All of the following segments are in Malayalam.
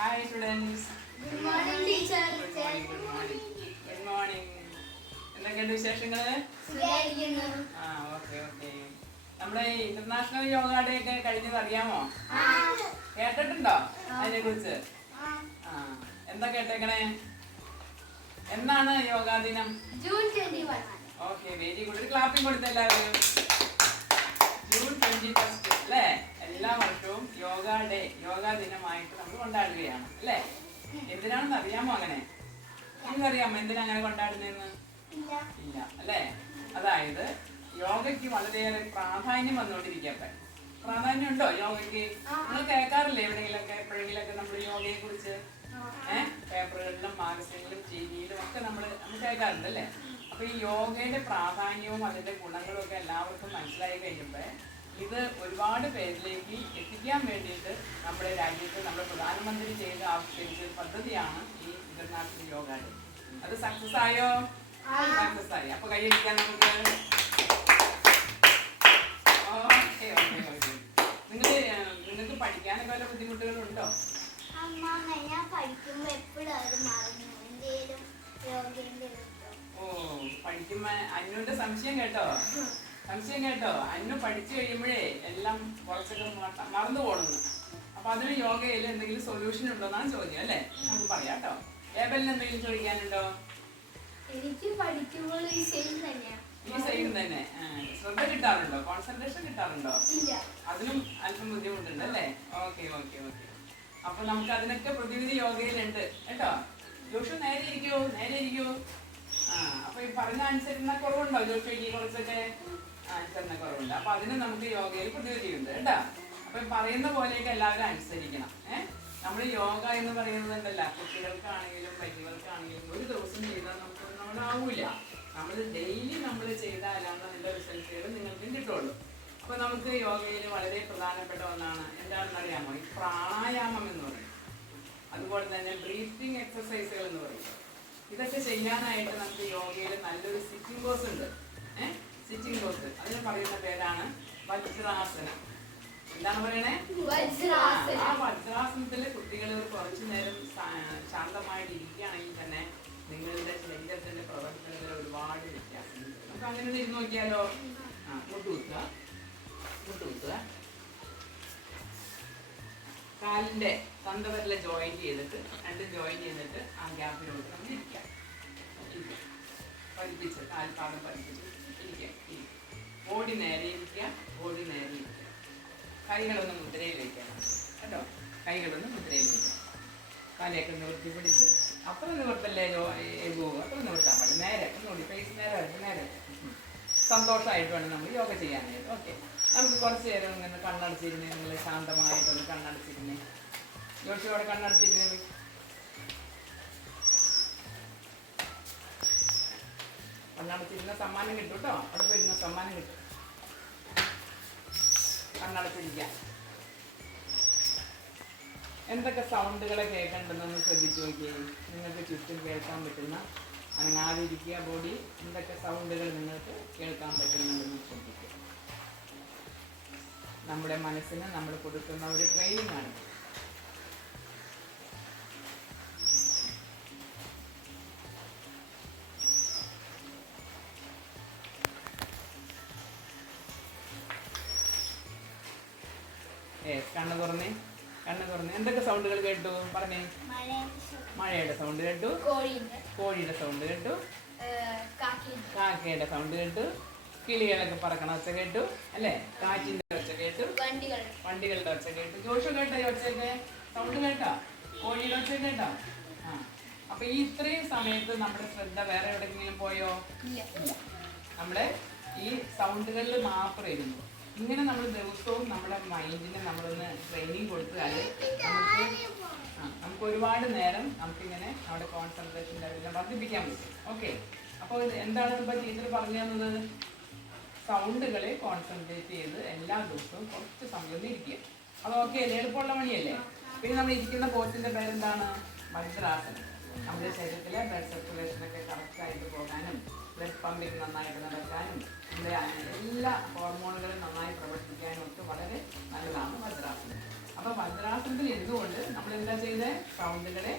Hi students. Good morning, teacher. Good morning. Good morning. എന്തൊക്കെയുണ്ട് വിശേഷങ്ങള്? ഓക്കെ. നമ്മുടെ ഇന്റർനാഷണൽ യോഗ ഡേ ഒക്കെ കഴിഞ്ഞത് അറിയാമോ? കേട്ടിട്ടുണ്ടോ അതിനെ കുറിച്ച്? എന്താ കേട്ടേക്കണേ? എന്നാണ് യോഗാ ദിനം? ജൂൺ 21. Okay, very good. ഒരു ക്ലാപ്പിംഗ് കൊടുത്ത എല്ലാവരും. ജൂൺ 21 അല്ലേ? എല്ലാ വർഷവും യോഗാ ഡേ, യോഗാ ദിനമായിട്ട് നമ്മൾ കൊണ്ടാടുകയാണ് അല്ലേ? എന്തിനാണെന്ന് അറിയാമോ? അങ്ങനെ നിങ്ങൾക്കറിയാമോ എന്തിനാ അങ്ങനെ കൊണ്ടാടുന്നതെന്ന്? ഇല്ല അല്ലേ? അതായത് യോഗയ്ക്ക് വളരെയേറെ പ്രാധാന്യം വന്നുകൊണ്ടിരിക്കട്ടെ. പ്രാധാന്യം ഉണ്ടോ യോഗയ്ക്ക്? നിങ്ങൾ കേൾക്കാറില്ലേ എവിടെയെങ്കിലൊക്കെ എപ്പോഴെങ്കിലൊക്കെ നമ്മൾ യോഗയെ കുറിച്ച്? പേപ്പറുകളിലും മാഗസിനിലും ടിവിയിലും ഒക്കെ നമ്മൾ കേൾക്കാറുണ്ട് അല്ലേ? അപ്പൊ ഈ യോഗയുടെ പ്രാധാന്യവും അതിന്റെ ഗുണങ്ങളും ഒക്കെ എല്ലാവർക്കും മനസ്സിലായി കഴിയുമ്പോൾ ഇത് ഒരുപാട് പേരിലേക്ക് എത്തിക്കാൻ വേണ്ടിയിട്ട് നമ്മുടെ രാജ്യത്ത് നമ്മുടെ പ്രധാനമന്ത്രി ചെയ്ത് ആവിഷ്കരിച്ച ഒരു പദ്ധതിയാണ് ഈ ഇന്റർനാഷണൽ യോഗ ഡേ. അത് സക്സസ് ആയോ? സക്സസ് ആയി. അപ്പൊ കൈയടിക്കാൻ നമുക്ക്. നിങ്ങൾക്ക് പഠിക്കാനൊക്കെ വല്ല ബുദ്ധിമുട്ടുകളുണ്ടോ? പഠിക്കുമ്പോ അന്നുന്റെ സംശയം കേട്ടോ? അന്നു പഠിച്ചു കഴിയുമ്പോഴേ എല്ലാം കുറച്ചൊക്കെ മറന്നു പോകണമെന്ന്. അപ്പൊ അതിന് യോഗയിൽ എന്തെങ്കിലും സൊല്യൂഷൻ ഉണ്ടോ എന്നാണ് ചോദ്യം അല്ലേ? നമുക്ക് പറയാം കേട്ടോ. ഏബലിന് എന്തെങ്കിലും ചോദിക്കാനുണ്ടോ? എനിക്ക് പഠിക്കുമ്പോൾ ഈ സെയിം തന്നെ. ശ്രദ്ധ കിട്ടാറുണ്ടോ? കോൺസെൻട്രേഷൻ കിട്ടാറുണ്ടോ? അതിനും അല്പം ബുദ്ധിമുട്ടുണ്ട് അല്ലേ? ഓക്കെ. അപ്പൊ നമുക്ക് അതിനൊക്കെ പ്രതിവിധി യോഗയിലുണ്ട് കേട്ടോ. ജോഷു നേരെ ഇരിക്കൂ. അപ്പൊ ഈ പറഞ്ഞ അനുസരിക്കുന്ന കുറവുണ്ടോ ജോഷുക്ക്? കുറച്ചൊക്കെ അനുസരണ കുറവുണ്ട്. അപ്പൊ അതിന് നമുക്ക് യോഗയിൽ പ്രതിവിധിയുണ്ട് കേട്ടോ. അപ്പൊ പറയുന്ന പോലെയൊക്കെ എല്ലാവരും അനുസരിക്കണം. നമ്മൾ യോഗ എന്ന് പറയുന്നതുണ്ടല്ല, കുട്ടികൾക്കാണെങ്കിലും വലിയവർക്കാണെങ്കിലും ഒരു ദിവസം ചെയ്താൽ നമുക്കൊന്നാവൂല. നമ്മൾ ഡെയിലി നമ്മൾ ചെയ്താലാണ് അതിന്റെ റിസൾട്ടുകൾ നിങ്ങൾക്കും കിട്ടുള്ളൂ. അപ്പൊ നമുക്ക് യോഗയിൽ വളരെ പ്രധാനപ്പെട്ട ഒന്നാണ് എന്താണെന്ന് അറിയാമോ? ഈ പ്രാണായാമം എന്ന് പറയും. അതുപോലെ തന്നെ ബ്രീത്തിങ് എക്സസൈസുകൾ എന്ന് പറയും. ഇതൊക്കെ ചെയ്യാനായിട്ട് നമുക്ക് യോഗയിൽ നല്ലൊരു സിറ്റിംഗ് പോസ് ഉണ്ട്. സിറ്റിംഗ് പോസ് അതിന് പറയുന്ന പേരാണ് വജ്രാസനം. എന്താണ് പറയണേ? ആ വജ്രാസനത്തില് കുട്ടികൾ കുറച്ചു നേരം ശാന്തമായിട്ട് ഇരിക്കുകയാണെങ്കിൽ തന്നെ നിങ്ങളുടെ ശരീരത്തിന്റെ പ്രവർത്തനത്തിൽ ഒരുപാട് വ്യത്യാസമുണ്ട്. നമുക്ക് അങ്ങനെ ഇരുന്ന് നോക്കിയാലോ? മുട്ടുകുത്തുക. കാലിന്റെ തന്തവരിലെ ജോയിന്റ് ചെയ്തിട്ട് ആ ഗ്യാപ്പിലോട്ട് നമ്മൾ ഇരിക്കാം. പഠിപ്പിച്ച് കാൽപാദം പഠിപ്പിച്ച് ഇരിക്കാം. ബോഡി നേരെ ഇരിക്കുക. കൈകളൊന്ന് മുദ്രയിൽ വയ്ക്കാം കേട്ടോ. കാലയൊക്കെ നിവർത്തി പിടിച്ച് അത്ര നിവർത്തല്ലേ അത്ര നിവർത്താൻ പാടില്ല. നേരെ ഒന്നുകൂടി ഫേസ് നേരെ സന്തോഷമായിട്ട് വേണം നമ്മൾ യോഗ ചെയ്യാനായിട്ട്. ഓക്കെ, നമുക്ക് കുറച്ച് നേരം ഇങ്ങനെ കണ്ണടച്ചിരുന്നേ. നിങ്ങൾ ശാന്തമായിട്ടൊന്ന് കണ്ണടച്ചിരുന്നേ. ജോഷിയോടെ കണ്ണടച്ചിരുന്നേ. കണ്ണടച്ചിരുന്ന സമ്മാനം കിട്ടും കേട്ടോ. അവിടെ പോയിരുന്ന സമ്മാനം കിട്ടും. കണ്ണടച്ചിരിക്കാം. എന്തൊക്കെ സൗണ്ടുകളെ കേൾക്കണ്ടെന്നൊന്ന് ശ്രദ്ധിച്ചു നോക്കിയേ. നിങ്ങൾക്ക് ചുറ്റും കേൾക്കാൻ പറ്റുന്ന, അനങ്ങാതിരിക്കുക ബോഡി, എന്തൊക്കെ സൗണ്ടുകൾ നിങ്ങൾക്ക് കേൾക്കാൻ പറ്റുന്നുണ്ടെന്ന് ശ്രദ്ധിക്കുക. നമ്മുടെ മനസ്സിന് നമ്മൾ കൊടുക്കുന്ന ഒരു ട്രെയിനിങ് ആണ്. കണ്ണ് തുറന്നേ. എന്തൊക്കെ സൗണ്ടുകൾ കേട്ടു? പറഞ്ഞേ. മഴയുടെ സൗണ്ട് കേട്ടു, കോഴിയുടെ സൗണ്ട് കേട്ടു, കാക്കയുടെ സൗണ്ട് കേട്ടു, കിളികളൊക്കെ പറക്കണ ഒച്ച കേട്ടു അല്ലേ? കാറ്റിന്റെ ഒച്ച കേട്ടു, വണ്ടികളുടെ ഒച്ച കേട്ടു. ജോഷു കേട്ടോ? ഈ ഒച്ചയൊക്കെ സൗണ്ട് കേട്ടോ? കോഴിയുടെ ഒച്ച കേട്ടോ? അപ്പൊ ഈ ഇത്രയും സമയത്ത് നമ്മുടെ ശ്രദ്ധ വേറെ എവിടെയെങ്കിലും പോയോ? നമ്മുടെ ഈ സൗണ്ടുകളിൽ മാത്രം ഇരുന്നു. ഇങ്ങനെ നമ്മൾ ദിവസവും നമ്മുടെ മൈൻഡിനെ നമ്മളൊന്ന് ട്രെയിനിങ് കൊടുത്താൽ നമുക്ക് ഒരുപാട് നേരം നമുക്കിങ്ങനെ നമ്മുടെ കോൺസെൻട്രേഷൻ ലെവലിനെ വർദ്ധിപ്പിക്കാൻ പറ്റും. ഓക്കെ, അപ്പോൾ എന്താണ് ഇപ്പോൾ ടീച്ചർ പറഞ്ഞു തന്നത്? സൗണ്ടുകളെ കോൺസെൻട്രേറ്റ് ചെയ്ത് എല്ലാ ദിവസവും കുറച്ച് സമയം ഇരിക്കുക. അത് ഓക്കെ അല്ലേ? എളുപ്പമുള്ള പണിയല്ലേ? പിന്നെ നമ്മൾ ഇരിക്കുന്ന പോസ്റ്റിന്റെ പേരെന്താണ്? വജ്രാസനം. നമ്മുടെ ശരീരത്തിലെ ബ്ലഡ് സർക്കുലേഷനൊക്കെ കറക്റ്റായിട്ട് പോകാനും ബ്ലഡ് പമ്പിങ് നന്നായിട്ട് നടക്കാനും നമ്മുടെ എല്ലാ ഹോർമോണുകളും നന്നായി പ്രവർത്തിക്കാനും ഒക്കെ വളരെ നല്ലതാണ് വജ്രാസനം. അപ്പോൾ വജ്രാസനത്തിൽ ഇരുന്നുകൊണ്ട് നമ്മൾ എന്താ ചെയ്തേ? സൗണ്ടുകളെ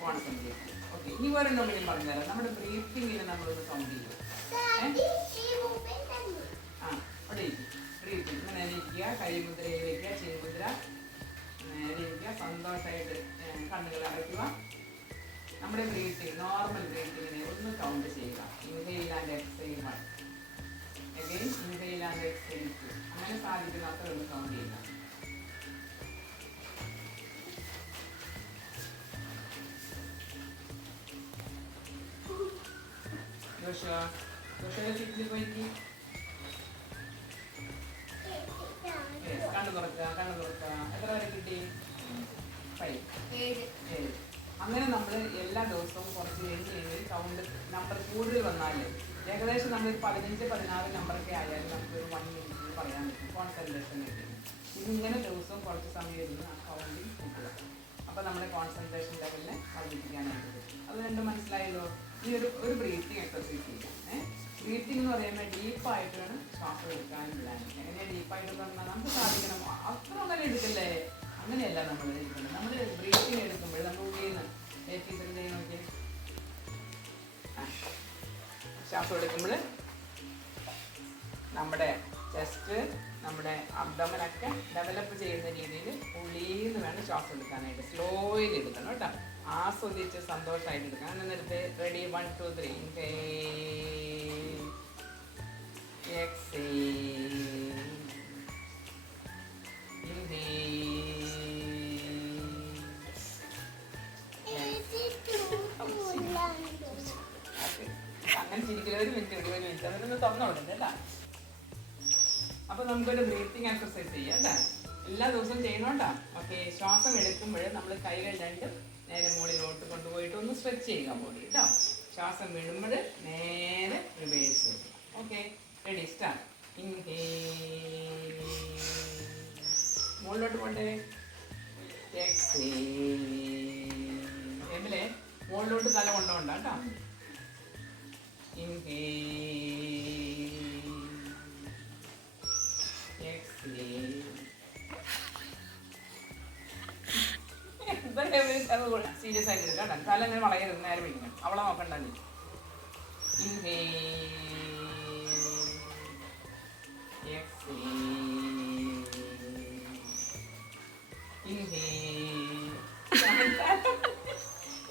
കോൺസെൻട്രേറ്റ് ചെയ്യും. ഓക്കെ, ഇനി ഒരെണ്ണം കൂടി പറഞ്ഞുതരാം. നമ്മുടെ ബ്രീത്തിങ്ങിനെ നമ്മളൊന്ന് കൗണ്ട് ചെയ്യും. ആ, അവിടെ ഇരിക്കും. ബ്രീത്തിങ് ഇങ്ങനെ ഇരിക്കുക, കൈമുദ്രയിൽ വയ്ക്കുക, ചെറുമുദ്ര നേരെ ഇരിക്കുക, സന്തോഷമായിട്ട് കണ്ണുകൾ അടയ്ക്കുക. നമ്മുടെ ബ്രീത്തിങ്, നോർമൽ ബ്രീത്തിങ്ങിനെ ഒന്ന് കൗണ്ട് ചെയ്യുക. Inhale and exhale 1, again inhale and exhale 2. അങ്ങനെ സാധിക്കുന്ന അത്ര ഒന്ന് കൗണ്ട് ചെയ്യുക. ജോഷയുടെ സീറ്റിൽ പോയി കണ്ണു തുറക്കുക, കണ്ണു തുറക്കുക. എത്ര വരെ കിട്ടി? 5, 7. അങ്ങനെ നമ്മൾ എല്ലാ ദിവസവും കുറച്ച് കഴിഞ്ഞ് കൗണ്ട് നമ്പർ കൂടുതൽ വന്നാൽ ഏകദേശം നമ്മൾ 15, 16 നമ്പറൊക്കെ ആയാലും നമുക്ക് ഒരു 1 മിനിറ്റിൽ പറയാൻ പറ്റും. കോൺസെൻട്രേഷൻ കിട്ടും. ഇതിങ്ങനെ ദിവസവും കുറച്ച് സമയം ഇരുന്ന് ആ കൗണ്ടിങ് കൂട്ടുക. അപ്പോൾ നമ്മുടെ കോൺസെൻട്രേഷൻ ലെവലിനെ വർദ്ധിപ്പിക്കാനായിട്ട് പറ്റും. അത് രണ്ടും മനസ്സിലായല്ലോ. ഈ ഒരു ബ്രീത്തിങ് എക്സസൈസ് ചെയ്യാം. ബ്രീത്തിങ് എന്ന് പറയുമ്പോൾ ഡീപ്പായിട്ട് വേണം ശ്വാസം എടുക്കാനും വിടാനും. എങ്ങനെ ഡീപ്പായിട്ട് പറഞ്ഞാൽ നമുക്ക് സാധിക്കണം. അത്ര അങ്ങനെ എടുക്കല്ലേ? അങ്ങനെയല്ല നമ്മൾ എടുക്കുന്നത്. നമ്മൾ ബ്രീത്തിങ് എടുക്കുമ്പോൾ നമ്മൾ ഉള്ളിൽ നിന്ന് നോക്കി ശ്വാസം എടുക്കുമ്പോൾ നമ്മുടെ ചെസ്റ്റ്, നമ്മുടെ അബ്ഡോമനൊക്കെ ഡെവലപ്പ് ചെയ്യുന്ന രീതിയിൽ ഉള്ളിൽ നിന്ന് വേണം ശ്വാസം എടുക്കാനായിട്ട്. സ്ലോയിൽ എടുക്കണം കേട്ടോ. ആസ്വദിച്ച് സന്തോഷമായിട്ട് എടുക്കണം. അങ്ങനെ എടുത്ത് റെഡി 1, 2, 3. Inhale, exhale, inhale. അങ്ങനെ ചിരിക്കല. ഒരു മിനിറ്റ് അതൊന്ന് തുറന്നോടുന്നല്ല. അപ്പൊ നമുക്കൊരു ബ്രീത്തിങ് എക്സസൈസ് ചെയ്യാം അല്ലേ? എല്ലാ ദിവസവും ചെയ്യണോട്ടാ. ഓക്കെ, ശ്വാസം എടുക്കുമ്പോൾ നമ്മൾ കൈകൾ രണ്ടും നേരെ മുകളിലോട്ട് കൊണ്ടുപോയിട്ട് ഒന്ന് സ്ട്രെച്ച് ചെയ്യുക ബോഡി കേട്ടോ. ശ്വാസം വിടുമ്പോൾ നേരെ റിവേഴ്സ് ചെയ്യുക. Okay, ready, start. ഇൻഹേൽ, മുകളിലോട്ട് പോണ്ടേ. എക്സ്ഹേൽ, എമ്മിലെ മുകളിലോട്ട് തല കൊണ്ടുപോണ്ട കേട്ടോ. Inhale, exhale. സീരിയസ് ആയിട്ട് എടുക്കാം. തല അങ്ങനെ വളയരുത്, നേരെ പിടിക്കണം. അവളെ നോക്കണ്ട. Inhale, exhale, inhale.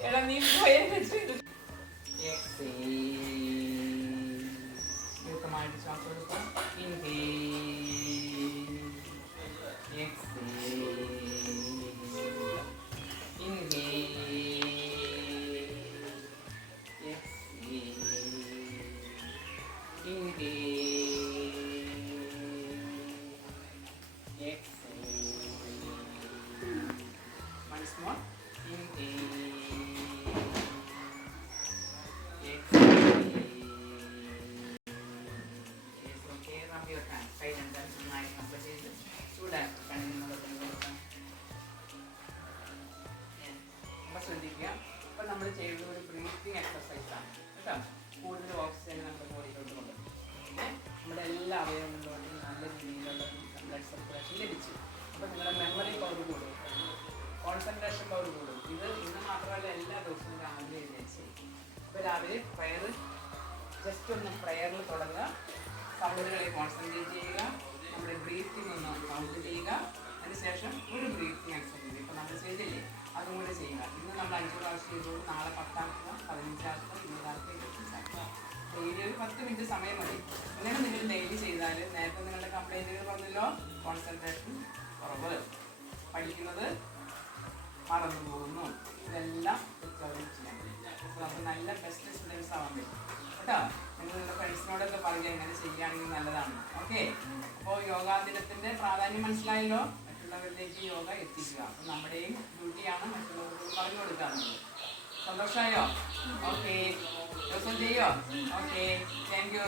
എടാ നീ പോയ exhale. ശ്വാസം എടുക്കാം. Inhale, exhale, inhale, exhale, inhale, exhale. Once more. Inhale, ശ്രദ്ധിക്കുക. അപ്പം നമ്മൾ ചെയ്യുന്നത് ഒരു ബ്രീത്തിങ് എക്സസൈസാണ് കേട്ടോ. കൂടുതൽ ഓക്സിജൻ നമ്മുടെ ബോഡിയിലോട്ട് കൊണ്ടുവരും. നമ്മുടെ എല്ലാ അവയവങ്ങളിലോട്ടും നല്ല രീതിയിലുള്ള ബ്ലഡ് സർക്കുലേഷൻ ലഭിച്ചു. അപ്പം നിങ്ങളുടെ മെമ്മറി പവർ കൂടും, കോൺസെൻട്രേഷൻ പവർ കൂടും. ഇന്ന് മാത്രമല്ല, എല്ലാ ദിവസവും രാവിലെ എഴുന്നേച്ച് അപ്പോൾ രാവിലെ പ്രയർ ജസ്റ്റ് ഒന്ന് പ്രയറിൽ തുടങ്ങുക. സൗണ്ടുകളിൽ കോൺസെൻട്രേറ്റ് ചെയ്യുക. നമ്മുടെ ബ്രീത്തിങ് ഒന്ന് കൗണ്ട് ചെയ്യുക. അതിനുശേഷം ഒരു ബ്രീത്തിങ് എക്സസൈസ് ഇപ്പം നമ്മൾ ചെയ്തില്ലേ, അതും കൂടെ ചെയ്യുക. ഇന്ന് നമ്മൾ 5 പ്രാവശ്യം ചെയ്തു. നാളെ 10 ആക്കുക, 15 ആക്കുക, 20 ആക്കുക, 25 ആക്കുക. ഡെയിലി ഒരു 10 മിനിറ്റ് സമയം മതി. അങ്ങനെ നിങ്ങൾ ഡെയിലി ചെയ്താൽ നേരത്തെ നിങ്ങളുടെ കംപ്ലൈൻറ്റുകൾ പറഞ്ഞല്ലോ, കോൺസെൻട്രേഷൻ കുറവ്, പഠിക്കുന്നത് മറന്നു പോകുന്നു, ഇതെല്ലാം റിക്കവറി ചെയ്യാൻ പറ്റും. അപ്പോൾ നമുക്ക് നല്ല ബെസ്റ്റ് സ്റ്റുഡൻസ് ആവാൻ പറ്റും കേട്ടോ. നിങ്ങൾ നിങ്ങളുടെ ഫ്രണ്ട്സിനോടൊക്കെ പറയുക എങ്ങനെ ചെയ്യുകയാണെങ്കിൽ നല്ലതാണ്. ഓക്കെ, അപ്പോൾ യോഗാ ദിനത്തിൻ്റെ പ്രാധാന്യം മനസ്സിലായല്ലോ. മറ്റുള്ളവരിലേക്ക് യോഗ എത്തിക്കുക. അപ്പം നമ്മുടെയും ഡ്യൂട്ടിയാണ് മറ്റുള്ളവർക്ക് പറഞ്ഞു കൊടുക്കാറുള്ളത്. സന്തോഷമായോ? ഓക്കെ, ദിവസം ചെയ്യോ? Okay, thank you.